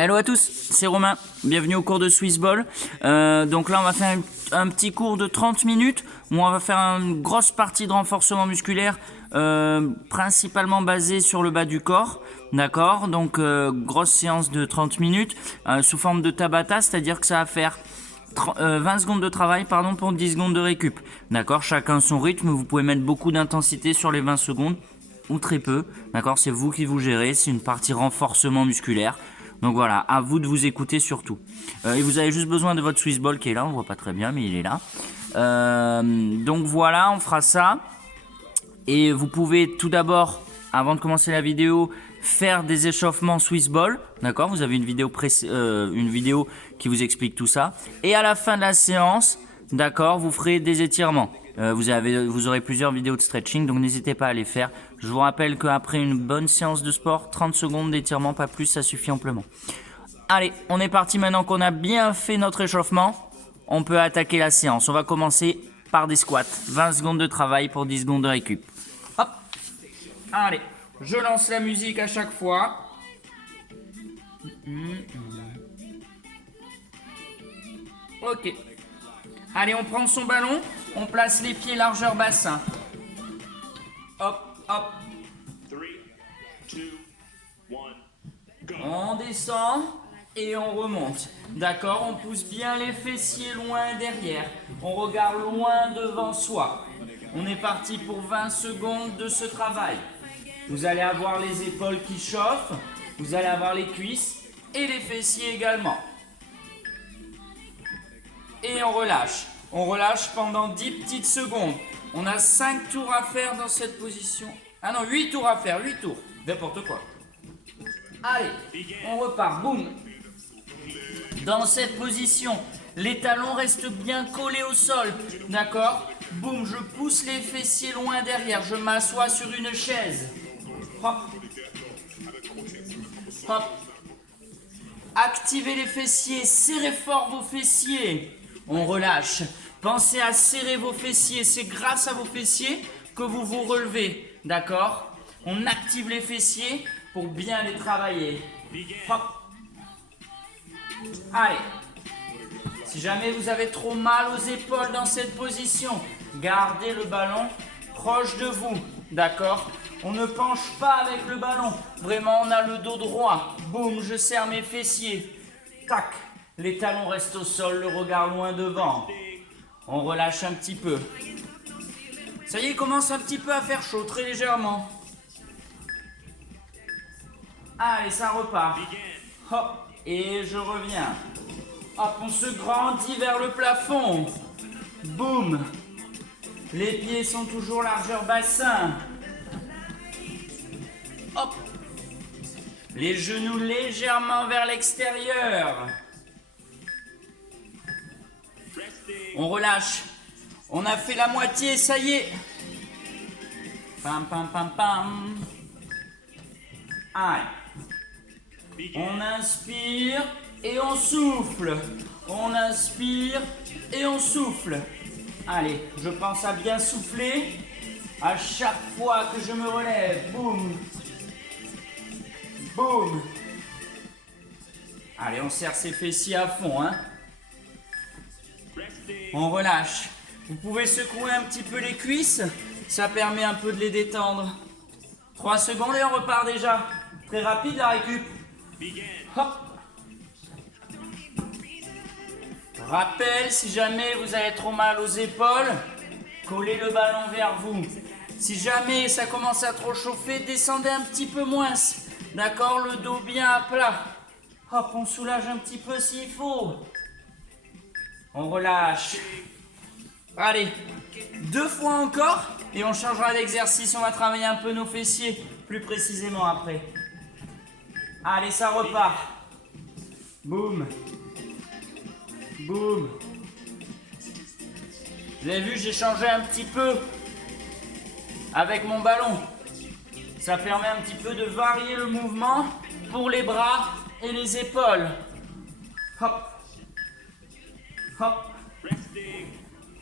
Hello à tous, c'est Romain, bienvenue au cours de Swissball. Donc là on va faire un petit cours de 30 minutes où on va faire une grosse partie de renforcement musculaire principalement basée sur le bas du corps. D'accord, donc grosse séance de 30 minutes sous forme de Tabata, c'est-à-dire que ça va faire 20 secondes de travail pour 10 secondes de récup. D'accord, chacun son rythme, vous pouvez mettre beaucoup d'intensité sur les 20 secondes ou très peu. D'accord, c'est vous qui vous gérez, c'est une partie renforcement musculaire. Donc voilà, à vous de vous écouter surtout. Et vous avez juste besoin de votre Swissball qui est là, on voit pas très bien mais il est là. Donc voilà, on fera ça. Et vous pouvez tout d'abord, avant de commencer la vidéo, faire des échauffements Swissball. D'accord, vous avez une vidéo qui vous explique tout ça. Et à la fin de la séance, d'accord, vous ferez des étirements. Vous aurez plusieurs vidéos de stretching, donc n'hésitez pas à les faire. Je vous rappelle qu'après une bonne séance de sport, 30 secondes d'étirement, pas plus, ça suffit amplement. Allez, on est parti maintenant qu'on a bien fait notre échauffement. On peut attaquer la séance. On va commencer par des squats. 20 secondes de travail pour 10 secondes de récup. Hop. Allez, je lance la musique à chaque fois. Ok. Allez, on prend son ballon. On place les pieds largeur bassin. Hop, hop. 3, 2, 1, go. On descend et on remonte. D'accord, on pousse bien les fessiers loin derrière. On regarde loin devant soi. On est parti pour 20 secondes de ce travail. Vous allez avoir les épaules qui chauffent. Vous allez avoir les cuisses et les fessiers également. Et on relâche. On relâche pendant 10 petites secondes. On a 5 tours à faire dans cette position. Ah non, 8 tours à faire, 8 tours. N'importe quoi. Allez, on repart. Boum. Dans cette position, les talons restent bien collés au sol. D'accord? Boum, je pousse les fessiers loin derrière. Je m'assois sur une chaise. Hop. Hop. Activez les fessiers. Serrez fort vos fessiers. On relâche. Pensez à serrer vos fessiers. C'est grâce à vos fessiers que vous vous relevez. D'accord? On active les fessiers pour bien les travailler. Hop. Allez. Si jamais vous avez trop mal aux épaules dans cette position, gardez le ballon proche de vous. D'accord? On ne penche pas avec le ballon. Vraiment, on a le dos droit. Boum, je serre mes fessiers. Tac. Les talons restent au sol, le regard loin devant. On relâche un petit peu. Ça y est, il commence un petit peu à faire chaud, très légèrement. Allez, ça repart. Hop, et je reviens. Hop, on se grandit vers le plafond. Boum. Les pieds sont toujours largeur bassin. Hop. Les genoux légèrement vers l'extérieur. On relâche. On a fait la moitié, ça y est. Pam, pam, pam, pam. Allez. On inspire et on souffle. On inspire et on souffle. Allez, je pense à bien souffler à chaque fois que je me relève. Boum. Boum. Allez, on serre ses fessiers à fond, hein. On relâche. Vous pouvez secouer un petit peu les cuisses. Ça permet un peu de les détendre. 3 secondes et on repart déjà. Très rapide la récup. Hop. Rappel, si jamais vous avez trop mal aux épaules, collez le ballon vers vous. Si jamais ça commence à trop chauffer, descendez un petit peu moins. D'accord, le dos bien à plat. Hop, on soulage un petit peu s'il faut. On relâche. Allez, 2 fois encore et on changera d'exercice. On va travailler un peu nos fessiers plus précisément après. Allez, ça repart. Boum. Boum. Vous avez vu, j'ai changé un petit peu avec mon ballon. Ça permet un petit peu de varier le mouvement pour les bras et les épaules. Hop. Hop.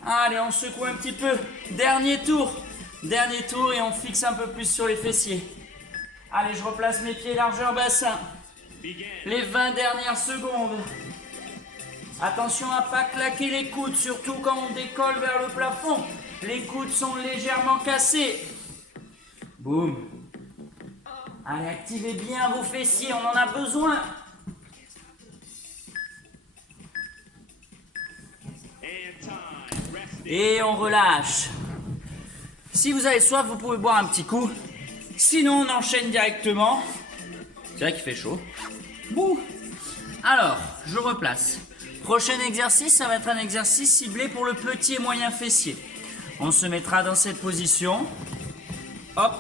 Allez, on secoue un petit peu. Dernier tour. Dernier tour et on fixe un peu plus sur les fessiers. Allez, je replace mes pieds largeur bassin. Les 20 dernières secondes. Attention à pas claquer les coudes, surtout quand on décolle vers le plafond. Les coudes sont légèrement cassés. Boum. Allez, activez bien vos fessiers, on en a besoin. Et on relâche. Si vous avez soif, vous pouvez boire un petit coup. Sinon, on enchaîne directement. C'est vrai qu'il fait chaud. Bouh. Alors, je replace. Prochain exercice, ça va être un exercice ciblé pour le petit et moyen fessier. On se mettra dans cette position. Hop.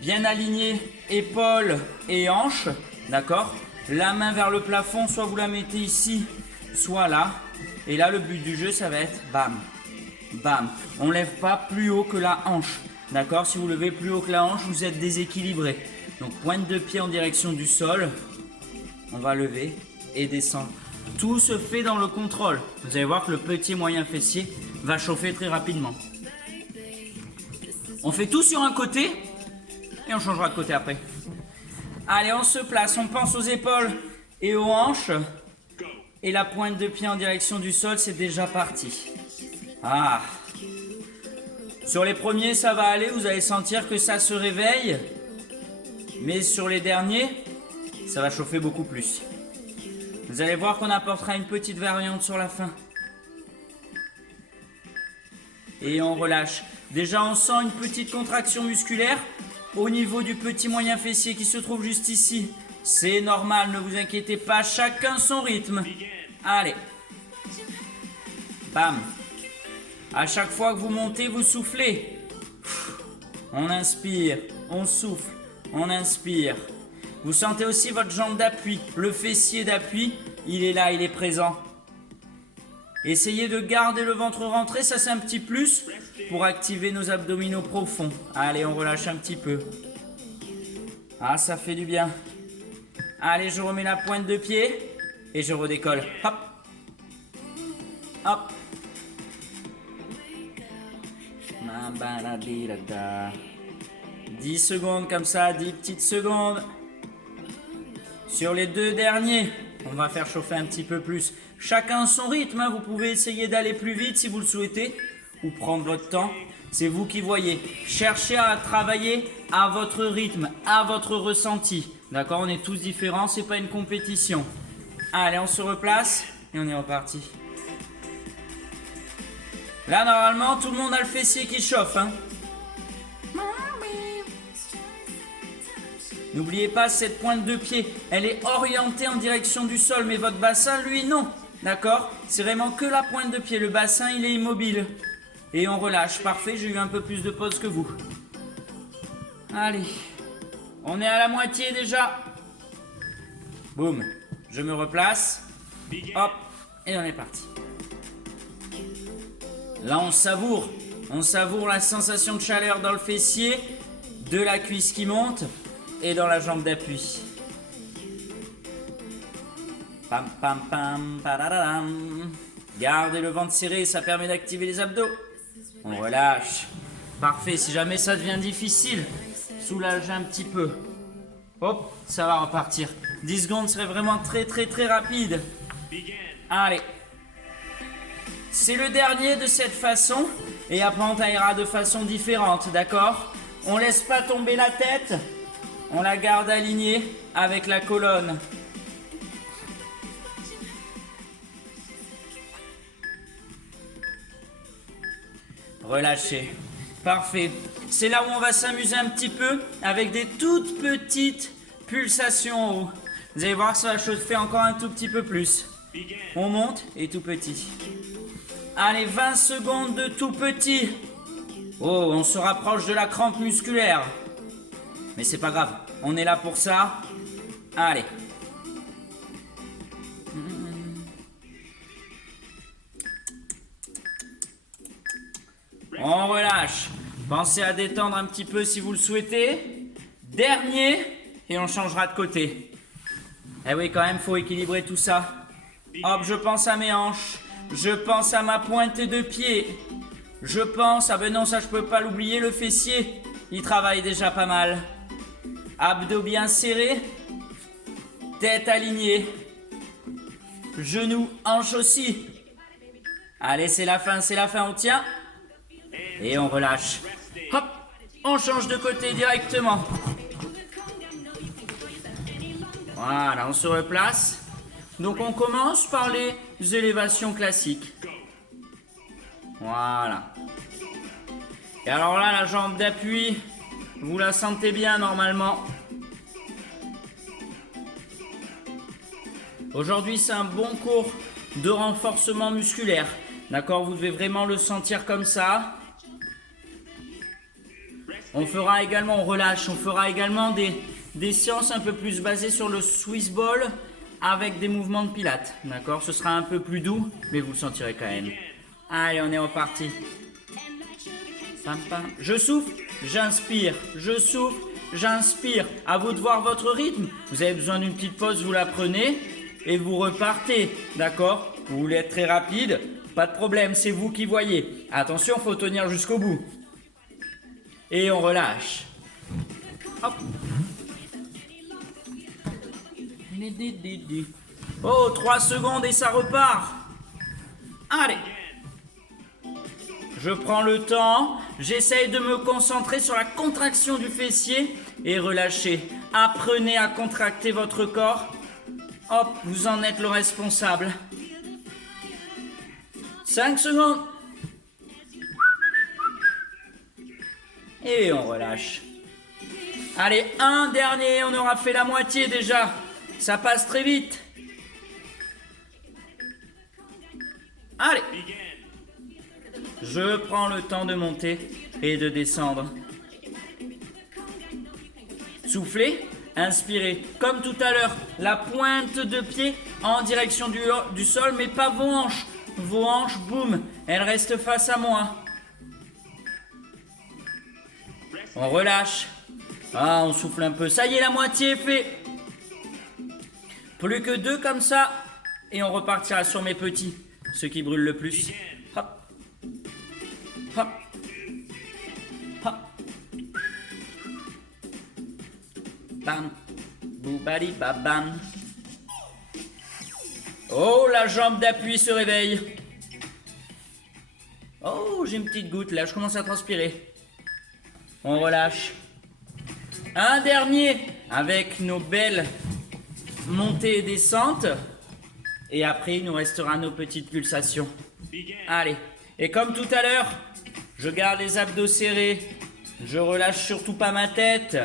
Bien aligné, épaules et hanches. D'accord? La main vers le plafond, soit vous la mettez ici, soit là. Et là, le but du jeu, ça va être bam, bam. On ne lève pas plus haut que la hanche. D'accord? Si vous levez plus haut que la hanche, vous êtes déséquilibré. Donc, pointe de pied en direction du sol. On va lever et descendre. Tout se fait dans le contrôle. Vous allez voir que le petit moyen fessier va chauffer très rapidement. On fait tout sur un côté et on changera de côté après. Allez, on se place, on pense aux épaules et aux hanches. Et la pointe de pied en direction du sol, c'est déjà parti. Ah. Sur les premiers, ça va aller, vous allez sentir que ça se réveille. Mais sur les derniers, ça va chauffer beaucoup plus. Vous allez voir qu'on apportera une petite variante sur la fin. Et on relâche. Déjà, on sent une petite contraction musculaire au niveau du petit moyen fessier qui se trouve juste ici. C'est normal, ne vous inquiétez pas, chacun son rythme. Allez. Bam. À chaque fois que vous montez, vous soufflez. On inspire, on souffle, on inspire. Vous sentez aussi votre jambe d'appui, le fessier d'appui, il est là, il est présent. Essayez de garder le ventre rentré, ça c'est un petit plus pour activer nos abdominaux profonds. Allez, on relâche un petit peu. Ah, ça fait du bien. Allez, je remets la pointe de pied et je redécolle. Hop. Hop. 10 secondes comme ça, 10 petites secondes. Sur les deux derniers, on va faire chauffer un petit peu plus. Chacun son rythme, hein. Vous pouvez essayer d'aller plus vite si vous le souhaitez ou prendre votre temps. C'est vous qui voyez. Cherchez à travailler à votre rythme, à votre ressenti. D'accord? On est tous différents, c'est pas une compétition. Allez, on se replace et on est reparti. Là, normalement, tout le monde a le fessier qui chauffe, hein. N'oubliez pas cette pointe de pied, elle est orientée en direction du sol, mais votre bassin, lui, non. D'accord? C'est vraiment que la pointe de pied, le bassin, il est immobile. Et on relâche, parfait, j'ai eu un peu plus de pause que vous. Allez, on est à la moitié déjà. Boum, je me replace. Hop, et on est parti. Là, on savoure la sensation de chaleur dans le fessier, de la cuisse qui monte. Et dans la jambe d'appui. Pam pam pam parararam. Gardez le ventre serré, ça permet d'activer les abdos. On relâche. Parfait, si jamais ça devient difficile, soulagez un petit peu. Hop, ça va repartir. 10 secondes serait vraiment très très très rapide. Allez. C'est le dernier de cette façon. Et après on taillera de façon différente, d'accord? On laisse pas tomber la tête. On la garde alignée avec la colonne. Relâchez. Parfait. C'est là où on va s'amuser un petit peu avec des toutes petites pulsations en haut. Vous allez voir que ça va chauffer encore un tout petit peu plus. On monte et tout petit. Allez, 20 secondes de tout petit. Oh, on se rapproche de la crampe musculaire. Mais c'est pas grave, on est là pour ça. Allez. On relâche. Pensez à détendre un petit peu si vous le souhaitez. Dernier, et on changera de côté. Eh oui, quand même, faut équilibrer tout ça. Hop, je pense à mes hanches. Je pense à ma pointe de pied. Je pense, ah ben non, ça je peux pas l'oublier, le fessier. Il travaille déjà pas mal. Abdos bien serrés, tête alignée. Genoux, hanches aussi. Allez, c'est la fin, on tient. Et on relâche. Hop, on change de côté directement. Voilà, on se replace. Donc on commence par les élévations classiques. Voilà. Et alors là, la jambe d'appui, vous la sentez bien normalement. Aujourd'hui, c'est un bon cours de renforcement musculaire. D'accord, vous devez vraiment le sentir comme ça. On fera également des séances un peu plus basées sur le Swiss ball avec des mouvements de pilates. D'accord, ce sera un peu plus doux, mais vous le sentirez quand même. Allez, on est reparti. Pam, pam. Je souffle, j'inspire. Je souffle, j'inspire. À vous de voir votre rythme. Vous avez besoin d'une petite pause, vous la prenez et vous repartez. D'accord? Vous voulez être très rapide? Pas de problème, c'est vous qui voyez. Attention, faut tenir jusqu'au bout. Et on relâche. Hop. Oh, 3 secondes et ça repart. Allez. Je prends le temps. J'essaye de me concentrer sur la contraction du fessier et relâcher. Apprenez à contracter votre corps. Hop, vous en êtes le responsable. 5 secondes. Et on relâche. Allez, un dernier, on aura fait la moitié déjà. Ça passe très vite. Allez. Je prends le temps de monter et de descendre. Soufflez, inspirez. Comme tout à l'heure, la pointe de pied en direction du sol, mais pas vos hanches. Vos hanches, boum, elles restent face à moi. On relâche. Ah, on souffle un peu. Ça y est, la moitié est fait. Plus que 2 comme ça. Et on repartira sur mes petits. Ceux qui brûlent le plus. Hop. Hop. Hop. Bam. Boubali babam. Oh, la jambe d'appui se réveille. Oh, j'ai une petite goutte là, je commence à transpirer. On relâche. Un dernier avec nos belles montées et descentes. Et après, il nous restera nos petites pulsations. Allez. Et comme tout à l'heure, je garde les abdos serrés. Je relâche surtout pas ma tête.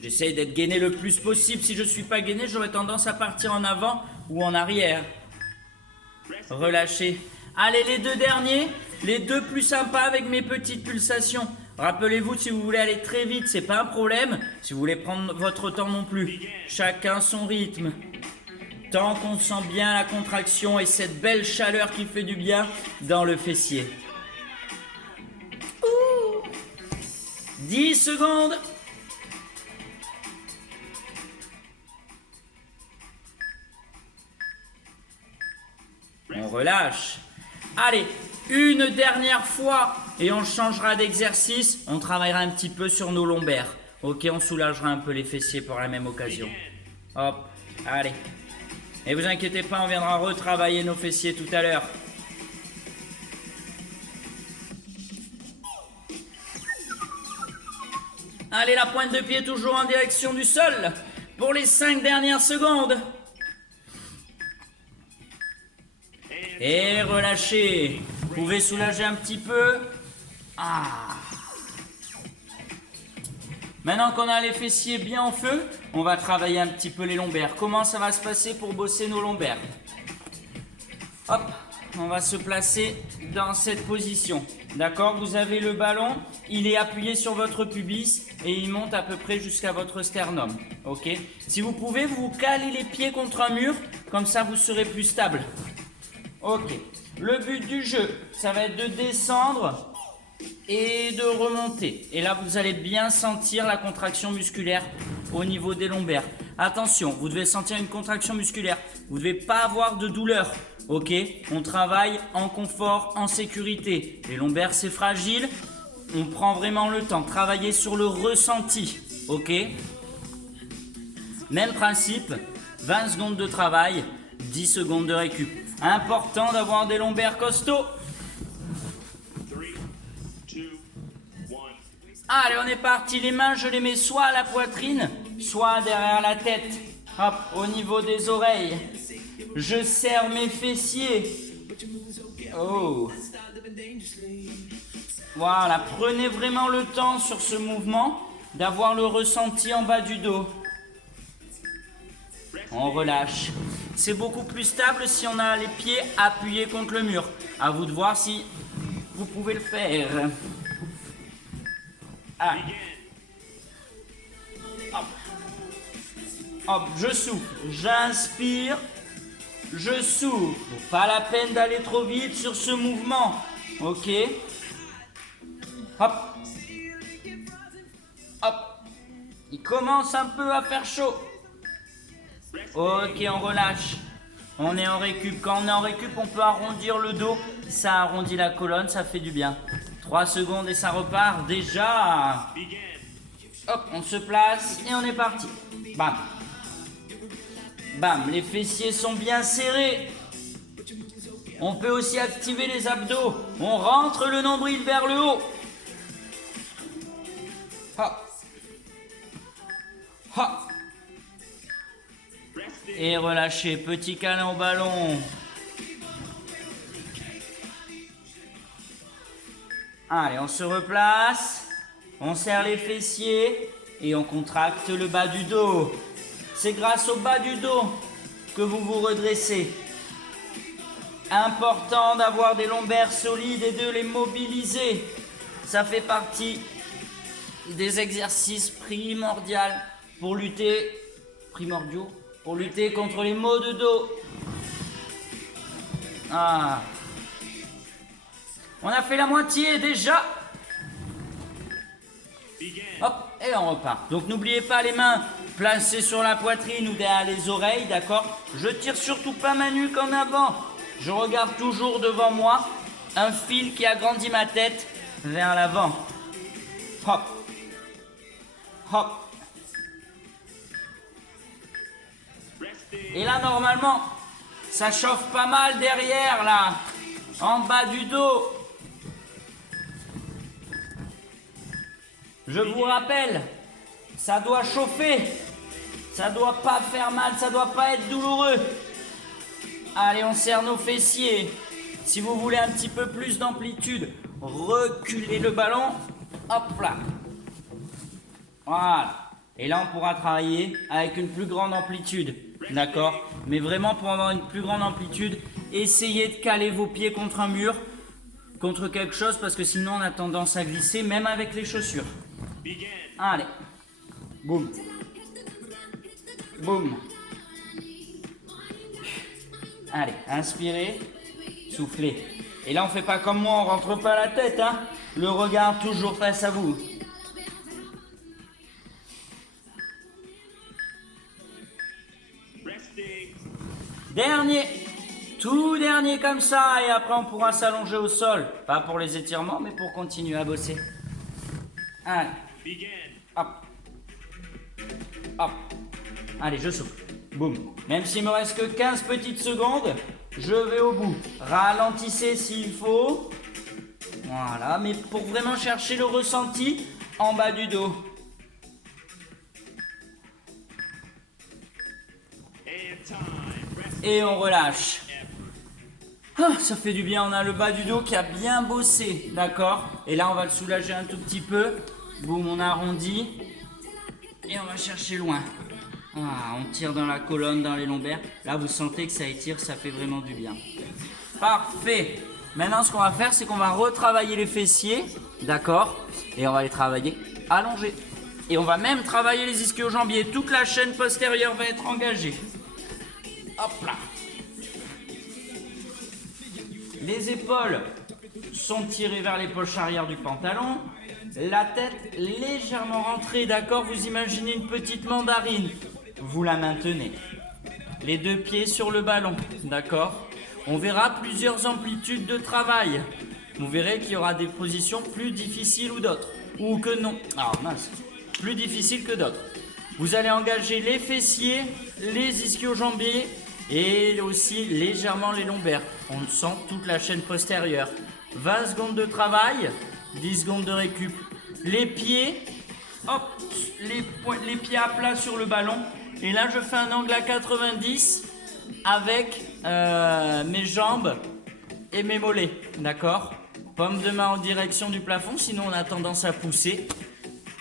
J'essaye d'être gainé le plus possible. Si je ne suis pas gainé, j'aurais tendance à partir en avant ou en arrière. Relâchez. Allez, les 2 derniers. Les 2 plus sympas avec mes petites pulsations. Rappelez-vous, si vous voulez aller très vite, c'est pas un problème. Si vous voulez prendre votre temps non plus. Chacun son rythme. Tant qu'on sent bien la contraction et cette belle chaleur qui fait du bien dans le fessier. Ouh. 10 secondes. On relâche. Allez, une dernière fois et on changera d'exercice. On travaillera un petit peu sur nos lombaires. Ok, on soulagera un peu les fessiers pour la même occasion. Hop, allez. Et vous inquiétez pas, on viendra retravailler nos fessiers tout à l'heure. Allez, la pointe de pied toujours en direction du sol pour les 5 dernières secondes. Et relâchez. Vous pouvez soulager un petit peu. Ah. Maintenant qu'on a les fessiers bien en feu, on va travailler un petit peu les lombaires. Comment ça va se passer pour bosser nos lombaires? Hop, on va se placer dans cette position. D'accord? Vous avez le ballon, il est appuyé sur votre pubis et il monte à peu près jusqu'à votre sternum. Ok? Si vous pouvez, vous calez les pieds contre un mur, comme ça vous serez plus stable. Ok. Le but du jeu, ça va être de descendre et de remonter. Et là, vous allez bien sentir la contraction musculaire au niveau des lombaires. Attention, vous devez sentir une contraction musculaire. Vous ne devez pas avoir de douleur. Ok? On travaille en confort, en sécurité. Les lombaires, c'est fragile. On prend vraiment le temps. Travailler sur le ressenti. Ok? Même principe. 20 secondes de travail, 10 secondes de récup. Important d'avoir des lombaires costauds. 3, 2, 1. Allez, on est parti. Les mains, je les mets soit à la poitrine, soit derrière la tête. Hop, au niveau des oreilles. Je serre mes fessiers. Oh. Voilà, prenez vraiment le temps sur ce mouvement d'avoir le ressenti en bas du dos. On relâche. C'est beaucoup plus stable si on a les pieds appuyés contre le mur. À vous de voir si vous pouvez le faire. Ah. Hop. Hop, je souffle. J'inspire. Je souffle. Pas la peine d'aller trop vite sur ce mouvement. Ok. Hop. Hop. Il commence un peu à faire chaud. Ok, on relâche. On est en récup. Quand on est en récup, on peut arrondir le dos. Ça arrondit la colonne, ça fait du bien. 3 secondes et ça repart déjà. Hop, on se place et on est parti. Bam. Bam, les fessiers sont bien serrés. On peut aussi activer les abdos. On rentre le nombril vers le haut. Hop. Hop. Et relâchez, petit câlin au ballon. Allez, on se replace. On serre les fessiers et on contracte le bas du dos. C'est grâce au bas du dos que vous vous redressez. Important d'avoir des lombaires solides et de les mobiliser. Ça fait partie des exercices primordiaux pour lutter contre les maux de dos. Ah. On a fait la moitié déjà. Hop, et on repart. Donc n'oubliez pas les mains placées sur la poitrine ou derrière les oreilles, d'accord? Je tire surtout pas ma nuque en avant. Je regarde toujours devant moi un fil qui agrandit ma tête vers l'avant. Hop. Hop. Et là, normalement, ça chauffe pas mal derrière, là, en bas du dos. Je vous rappelle, ça doit chauffer. Ça doit pas faire mal, ça doit pas être douloureux. Allez, on serre nos fessiers. Si vous voulez un petit peu plus d'amplitude, reculez le ballon. Hop là. Voilà. Et là, on pourra travailler avec une plus grande amplitude. D'accord? Mais vraiment, pour avoir une plus grande amplitude, essayez de caler vos pieds contre un mur, contre quelque chose, parce que sinon, on a tendance à glisser, même avec les chaussures. Allez. Boum. Boum. Allez, inspirez, soufflez. Et là, on fait pas comme moi, on rentre pas la tête, hein. Le regard toujours face à vous. Dernier, tout dernier comme ça, et après on pourra s'allonger au sol. Pas pour les étirements, mais pour continuer à bosser. Allez. Hop. Hop. Allez, je souffle. Boum. Même s'il me reste que 15 petites secondes, je vais au bout. Ralentissez s'il faut. Voilà, mais pour vraiment chercher le ressenti en bas du dos. Et on relâche. Ah, ça fait du bien, on a le bas du dos qui a bien bossé, d'accord? Et là, on va le soulager un tout petit peu. Boum, on arrondit. Et on va chercher loin. Ah, on tire dans la colonne, dans les lombaires. Là, vous sentez que ça étire, ça fait vraiment du bien. Parfait. Maintenant, ce qu'on va faire, c'est qu'on va retravailler les fessiers, d'accord? Et on va les travailler allongés. Et on va même travailler les ischio-jambiers. Toute la chaîne postérieure va être engagée. Hop là. Les épaules sont tirées vers les poches arrière du pantalon. La tête légèrement rentrée, d'accord? Vous imaginez une petite mandarine. Vous la maintenez. Les deux pieds sur le ballon, d'accord? On verra plusieurs amplitudes de travail. vous verrez qu'il y aura des positions plus difficiles ou d'autres. Ou que non. Ah mince. Plus difficiles que d'autres. Vous allez engager les fessiers, les ischio-jambiers et aussi légèrement les lombaires. On sent toute la chaîne postérieure. 20 secondes de travail, 10 secondes de récup. Les pieds, hop, les pieds à plat sur le ballon. Et là, je fais un angle à 90 avec mes jambes et mes mollets, d'accord? Paume de main en direction du plafond, sinon on a tendance à pousser.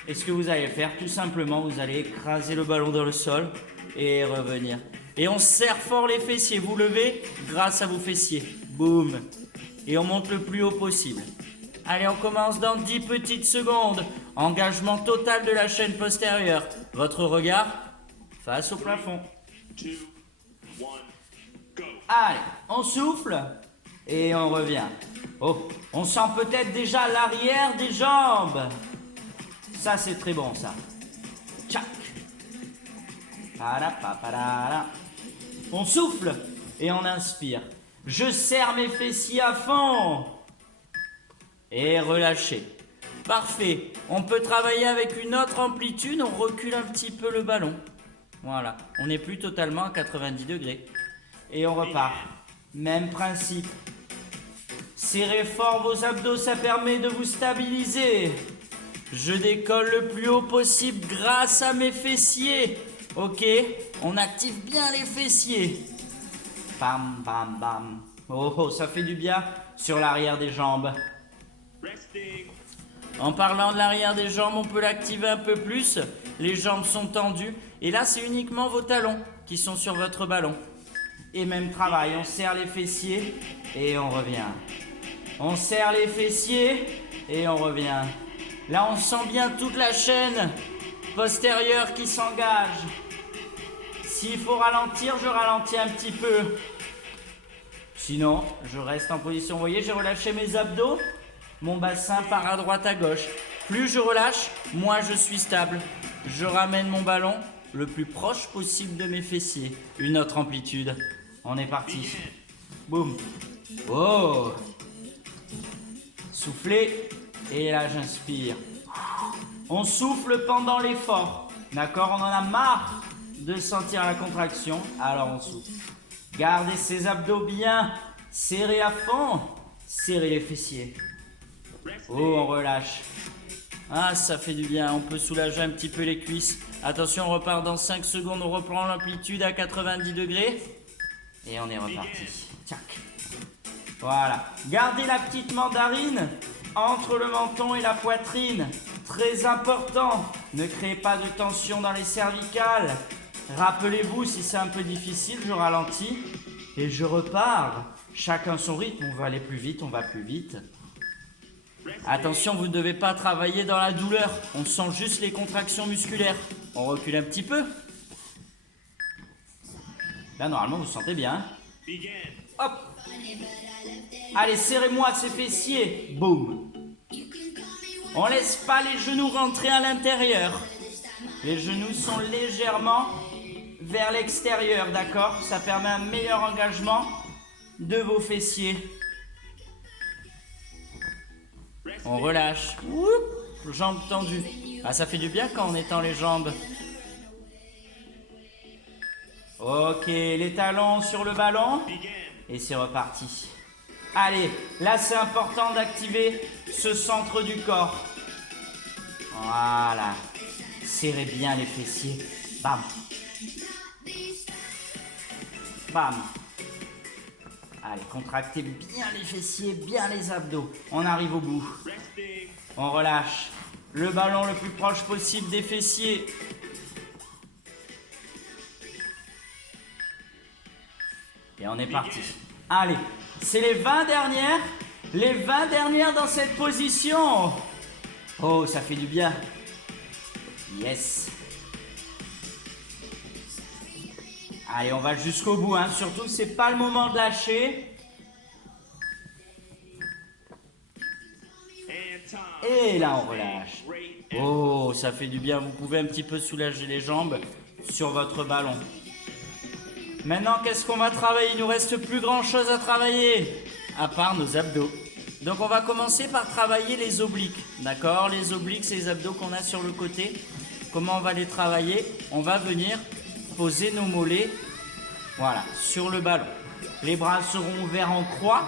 Et ce que vous allez faire, tout simplement, vous allez écraser le ballon dans le sol et revenir. Et on serre fort les fessiers, vous levez grâce à vos fessiers. Boum. Et on monte le plus haut possible. Allez, on commence dans 10 petites secondes. Engagement total de la chaîne postérieure. Votre regard face au plafond. 2, 1, go. Allez, on souffle et on revient. Oh, on sent peut-être déjà l'arrière des jambes. Ça, c'est très bon, ça. Tchac. Parapaparara. On souffle et on inspire. Je serre mes fessiers à fond. Et relâchez. Parfait. On peut travailler avec une autre amplitude. On recule un petit peu le ballon. Voilà. On n'est plus totalement à 90 degrés. Et on repart. Même principe. Serrez fort vos abdos, ça permet de vous stabiliser. Je décolle le plus haut possible grâce à mes fessiers. Ok, on active bien les fessiers. Bam, bam, bam. Oh, oh, ça fait du bien sur l'arrière des jambes. Resting. En parlant de l'arrière des jambes, on peut l'activer un peu plus. Les jambes sont tendues. Et là, c'est uniquement vos talons qui sont sur votre ballon. Et même travail, on serre les fessiers et on revient. On serre les fessiers et on revient. Là, on sent bien toute la chaîne postérieure qui s'engage. S'il faut ralentir, je ralentis un petit peu. Sinon, je reste en position. Vous voyez, j'ai relâché mes abdos. Mon bassin part à droite, à gauche. Plus je relâche, moins je suis stable. Je ramène mon ballon le plus proche possible de mes fessiers. Une autre amplitude. On est parti. Boum. Oh. Soufflez. Et là, j'inspire. On souffle pendant l'effort. D'accord? On en a marre de sentir la contraction. Alors, on souffle. Gardez ces abdos bien serrés à fond. Serrez les fessiers. Oh, on relâche. Ah, ça fait du bien. On peut soulager un petit peu les cuisses. Attention, on repart dans 5 secondes. On reprend l'amplitude à 90 degrés. Et on est reparti. Tchac. Voilà. Gardez la petite mandarine entre le menton et la poitrine. Très important. Ne créez pas de tension dans les cervicales. Rappelez-vous, si c'est un peu difficile, je ralentis et je repars. Chacun son rythme. On va aller plus vite, on va plus vite. Attention, vous ne devez pas travailler dans la douleur. On sent juste les contractions musculaires. On recule un petit peu. Là, normalement, vous sentez bien. Begin. Hop. Allez, serrez-moi ces fessiers. Boum. On laisse pas les genoux rentrer à l'intérieur. Les genoux sont légèrement vers l'extérieur, d'accord? Ça permet un meilleur engagement de vos fessiers. On relâche. Oup, jambes tendues. Ah, ça fait du bien quand on étend les jambes. Ok, les talons sur le ballon. Et c'est reparti. Allez, là c'est important d'activer ce centre du corps. Voilà. Serrez bien les fessiers. Bam. Bam. Allez, contractez bien les fessiers, bien les abdos. On arrive au bout. Resting. On relâche. Le ballon le plus proche possible des fessiers. Et on est parti. Allez, c'est les 20 dernières. Les 20 dernières dans cette position. Oh, ça fait du bien. Yes. Allez, on va jusqu'au bout, hein. Surtout, c'est pas le moment de lâcher. And time. Et là, on relâche. Great. Oh, ça fait du bien. Vous pouvez un petit peu soulager les jambes sur votre ballon. Maintenant, qu'est-ce qu'on va travailler? Il nous reste plus grand chose à travailler, à part nos abdos. Donc on va commencer par travailler les obliques, d'accord? Les obliques, c'est les abdos qu'on a sur le côté. Comment on va les travailler? On va venir poser nos mollets, voilà, sur le ballon. Les bras seront ouverts en croix.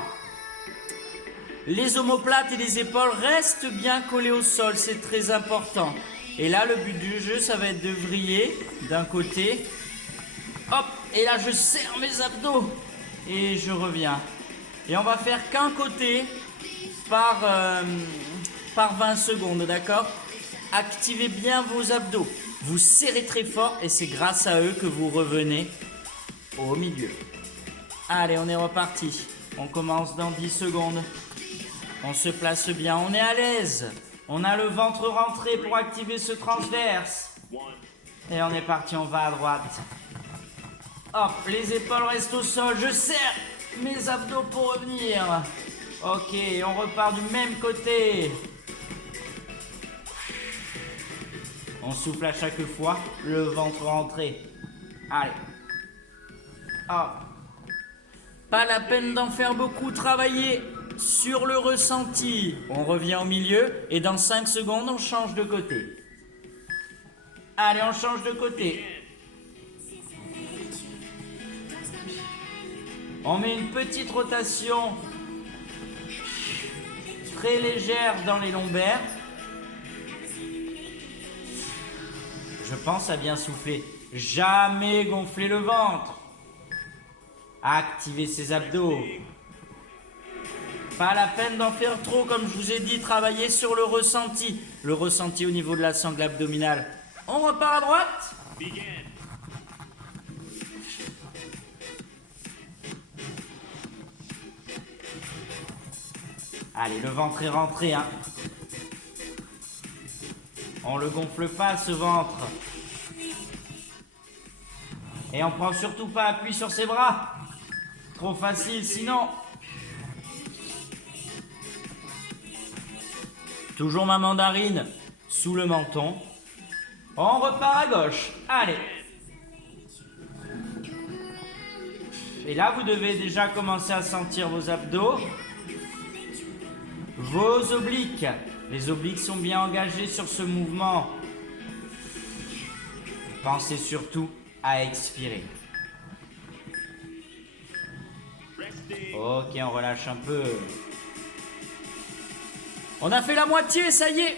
Les omoplates et les épaules restent bien collées au sol, c'est très important. Et là, le but du jeu, ça va être de vriller d'un côté. Hop, et là, je serre mes abdos et je reviens. Et on va faire qu'un côté par 20 secondes, d'accord? Activez bien vos abdos. Vous serrez très fort et c'est grâce à eux que vous revenez au milieu. Allez, on est reparti. On commence dans 10 secondes. On se place bien, on est à l'aise. On a le ventre rentré pour activer ce transverse. Et on est parti, on va à droite. Hop, les épaules restent au sol. Je serre mes abdos pour revenir. Ok, on repart du même côté. On souffle à chaque fois, le ventre rentré. Allez. Hop. Pas la peine d'en faire beaucoup, travailler sur le ressenti. On revient au milieu et dans 5 secondes, on change de côté. Allez, on change de côté. On met une petite rotation très légère dans les lombaires. Je pense à bien souffler. Jamais gonfler le ventre. Activer ses abdos. Pas la peine d'en faire trop, comme je vous ai dit, travailler sur le ressenti. Le ressenti au niveau de la sangle abdominale. On repart à droite. Allez, le ventre est rentré, hein. On le gonfle pas, ce ventre. Et on prend surtout pas appui sur ses bras. Trop facile, sinon. Toujours ma mandarine sous le menton. On repart à gauche. Allez. Et là, vous devez déjà commencer à sentir vos abdos. Vos obliques. Les obliques sont bien engagés sur ce mouvement. Pensez surtout à expirer. Ok, on relâche un peu. On a fait la moitié, ça y est.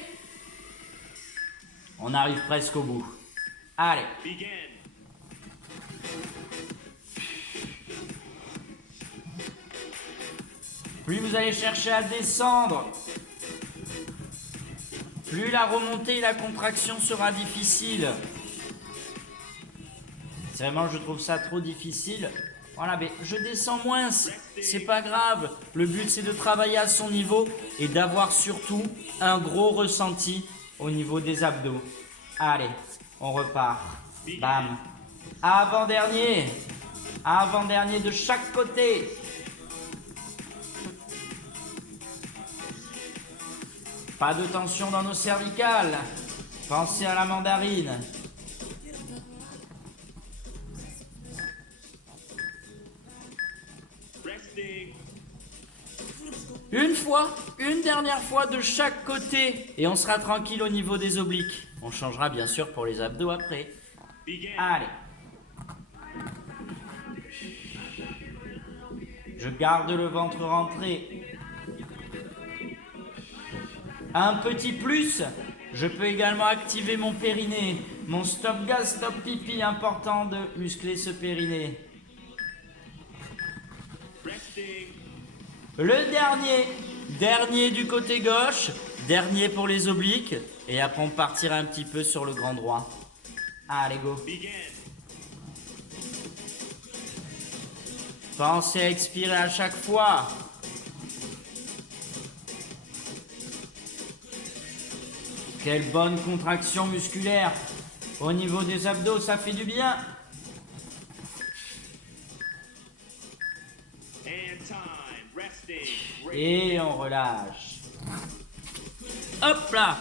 On arrive presque au bout. Allez. Plus vous allez chercher à descendre, plus la remontée et la contraction sera difficile. C'est vraiment, je trouve ça trop difficile. Voilà, mais je descends moins, c'est pas grave. Le but, c'est de travailler à son niveau et d'avoir surtout un gros ressenti au niveau des abdos. Allez, on repart. Bam. Avant-dernier. Avant-dernier de chaque côté. Pas de tension dans nos cervicales. Pensez à la mandarine. Une fois, une dernière fois de chaque côté. Et on sera tranquille au niveau des obliques. On changera bien sûr pour les abdos après. Allez. Je garde le ventre rentré. Un petit plus, je peux également activer mon périnée. Mon stop gaz, stop pipi, important de muscler ce périnée. Le dernier du côté gauche, dernier pour les obliques. Et après on partira un petit peu sur le grand droit. Allez, go. Pensez à expirer à chaque fois. Quelle bonne contraction musculaire. Au niveau des abdos, ça fait du bien. Et on relâche. Hop là.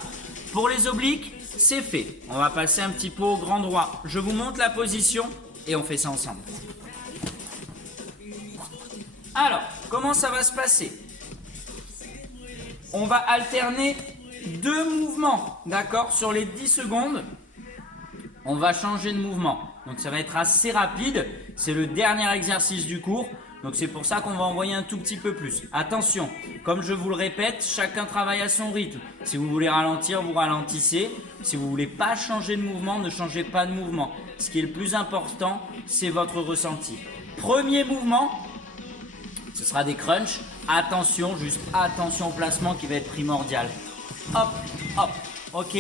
Pour les obliques, c'est fait. On va passer un petit peu au grand droit. Je vous montre la position et on fait ça ensemble. Alors, comment ça va se passer? on va alterner 2 mouvements, d'accord? Sur les 10 secondes, on va changer de mouvement. Donc ça va être assez rapide, c'est le dernier exercice du cours. Donc c'est pour ça qu'on va envoyer un tout petit peu plus. Attention, comme je vous le répète, chacun travaille à son rythme. Si vous voulez ralentir, vous ralentissez. Si vous ne voulez pas changer de mouvement, ne changez pas de mouvement. Ce qui est le plus important, c'est votre ressenti. Premier mouvement, ce sera des crunchs. Attention, juste attention au placement qui va être primordial. Hop, hop, ok.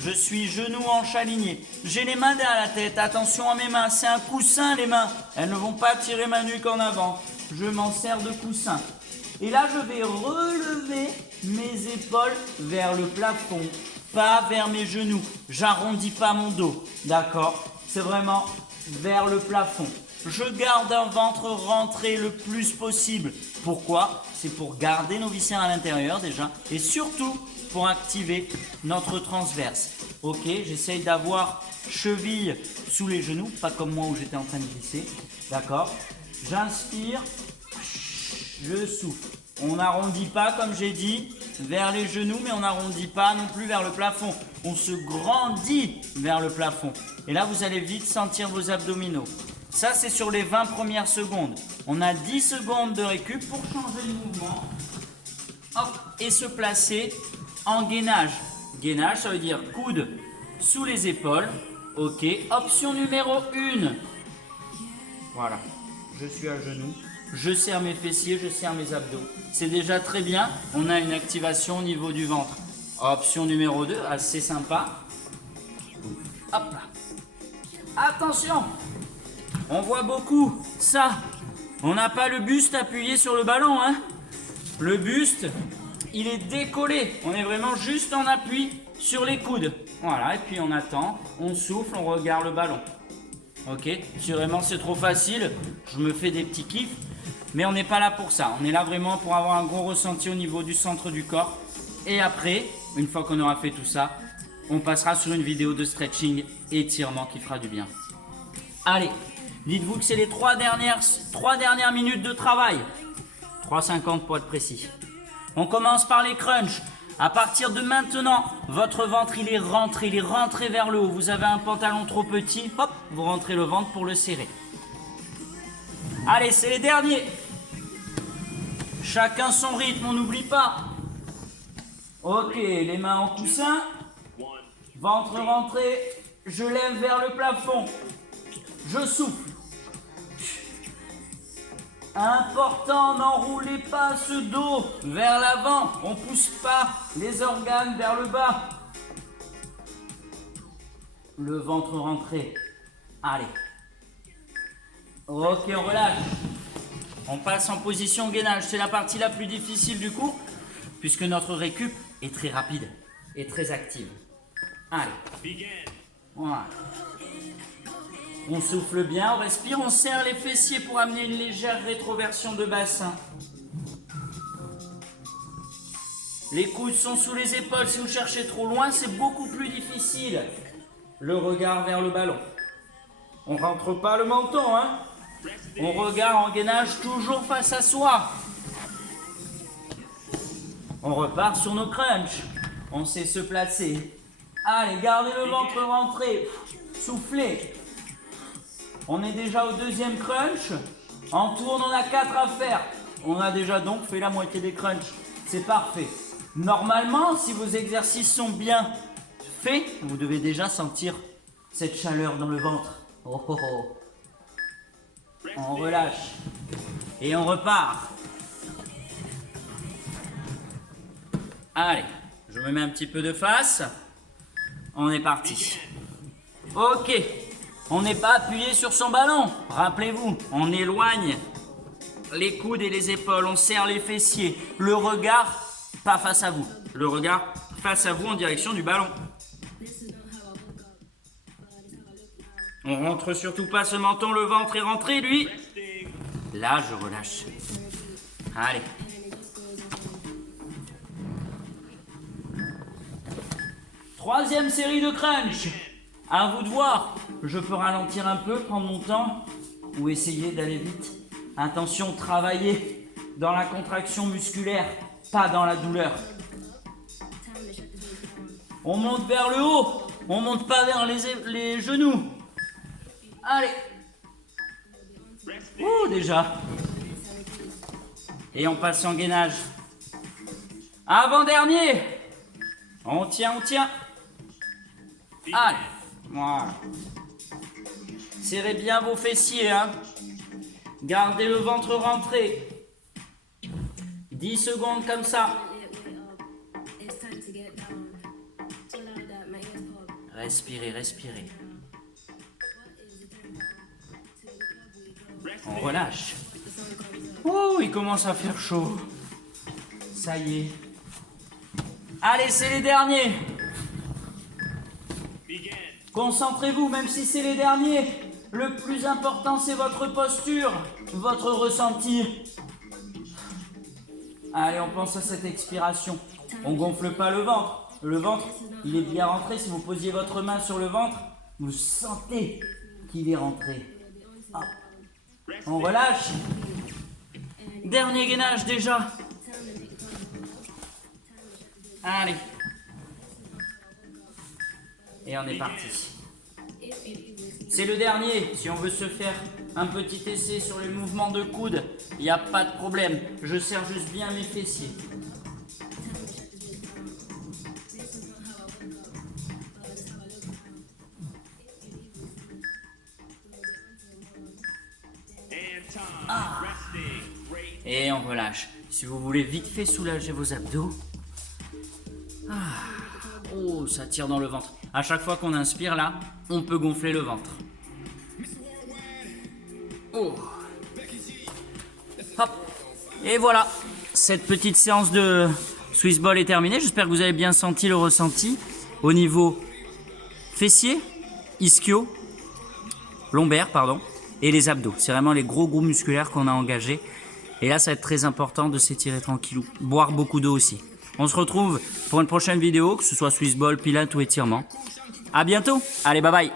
Je suis genou hanche aligné. J'ai les mains derrière la tête. Attention à mes mains. C'est un coussin les mains. Elles ne vont pas tirer ma nuque en avant. Je m'en sers de coussin. Et là, je vais relever mes épaules vers le plafond. Pas vers mes genoux. J'arrondis pas mon dos. D'accord? C'est vraiment vers le plafond. Je garde un ventre rentré le plus possible. Pourquoi? C'est pour garder nos viscères à l'intérieur déjà. Et surtout, pour activer notre transverse. Ok, j'essaye d'avoir cheville sous les genoux, pas comme moi où j'étais en train de glisser. D'accord? J'inspire, je souffle. On n'arrondit pas, comme j'ai dit, vers les genoux, mais on n'arrondit pas non plus vers le plafond. On se grandit vers le plafond. Et là, vous allez vite sentir vos abdominaux. Ça, c'est sur les 20 premières secondes. On a 10 secondes de récup pour changer de mouvement. Hop, et se placer en gainage. Gainage, ça veut dire coude sous les épaules. Ok, option numéro 1. Voilà, je suis à genoux. Je serre mes fessiers, je serre mes abdos. C'est déjà très bien. On a une activation au niveau du ventre. Option numéro 2, assez sympa. Hop là. Attention, on voit beaucoup ça. On n'a pas le buste appuyé sur le ballon, hein. Le buste, il est décollé. On est vraiment juste en appui sur les coudes. Voilà, et puis on attend, on souffle, on regarde le ballon. Ok, si vraiment c'est trop facile, je me fais des petits kiffs. Mais on n'est pas là pour ça. On est là vraiment pour avoir un gros ressenti au niveau du centre du corps. Et après, une fois qu'on aura fait tout ça, on passera sur une vidéo de stretching et étirement qui fera du bien. Allez, dites-vous que c'est les 3 dernières minutes de travail. 3,50 pour être précis. On commence par les crunchs. À partir de maintenant, votre ventre il est rentré vers le haut. Vous avez un pantalon trop petit, hop, vous rentrez le ventre pour le serrer. Allez, c'est les derniers. Chacun son rythme, on n'oublie pas. Ok, les mains en coussin. Ventre rentré, je lève vers le plafond. Je souffle. Important, n'enroulez pas ce dos vers l'avant. On ne pousse pas les organes vers le bas. Le ventre rentré. Allez. Ok, on relâche. On passe en position gainage. C'est la partie la plus difficile du cours, puisque notre récup est très rapide et très active. Allez. Voilà. On souffle bien, on respire, on serre les fessiers pour amener une légère rétroversion de bassin. Les coudes sont sous les épaules. Si vous cherchez trop loin, c'est beaucoup plus difficile. Le regard vers le ballon. On rentre pas le menton, hein. On regarde en gainage toujours face à soi. On repart sur nos crunchs. On sait se placer. Allez, gardez le ventre rentré. Soufflez. On est déjà au 2e crunch. En tourne, on a 4 à faire. On a déjà donc fait la moitié des crunchs. C'est parfait. Normalement, si vos exercices sont bien faits, vous devez déjà sentir cette chaleur dans le ventre. Oh oh oh. On relâche. Et on repart. Allez, je me mets un petit peu de face. On est parti. Ok. On n'est pas appuyé sur son ballon. Rappelez-vous, on éloigne les coudes et les épaules. On serre les fessiers. Le regard, pas face à vous. Le regard face à vous en direction du ballon. On rentre surtout pas ce menton. Le ventre est rentré, lui. Là, je relâche. Allez. Troisième série de crunch. À vous de voir. Je peux ralentir un peu, prendre mon temps ou essayer d'aller vite. Attention, travailler dans la contraction musculaire, pas dans la douleur. On monte vers le haut. On monte pas vers les genoux. Allez. Ouh, déjà. Et on passe en gainage. Avant-dernier. On tient, on tient. Allez. Voilà. Serrez bien vos fessiers, hein. Gardez le ventre rentré. 10 secondes comme ça. Respirez, respirez. On relâche. Oh, il commence à faire chaud. Ça y est. Allez, c'est les derniers. Begin. Concentrez-vous, même si c'est les derniers. Le plus important, c'est votre posture, votre ressenti. Allez, on pense à cette expiration. On gonfle pas le ventre. Le ventre, il est bien rentré. Si vous posiez votre main sur le ventre, vous sentez qu'il est rentré. Hop. On relâche. Dernier gainage déjà. Allez. Et on est parti. C'est le dernier. Si on veut se faire un petit essai sur les mouvements de coude, il n'y a pas de problème. Je serre juste bien mes fessiers. And time. Resting. Great. Et on relâche. Si vous voulez vite fait soulager vos abdos. Oh, ça tire dans le ventre. À chaque fois qu'on inspire là, on peut gonfler le ventre. Oh. Hop. Et voilà. Cette petite séance de Swiss Ball est terminée. J'espère que vous avez bien senti le ressenti au niveau fessier, ischio, lombaire, pardon, et les abdos. C'est vraiment les gros groupes musculaires qu'on a engagés. Et là, ça va être très important de s'étirer tranquillou. Boire beaucoup d'eau aussi. On se retrouve pour une prochaine vidéo, que ce soit Swiss Ball, pilates ou étirement. À bientôt. Allez, bye bye.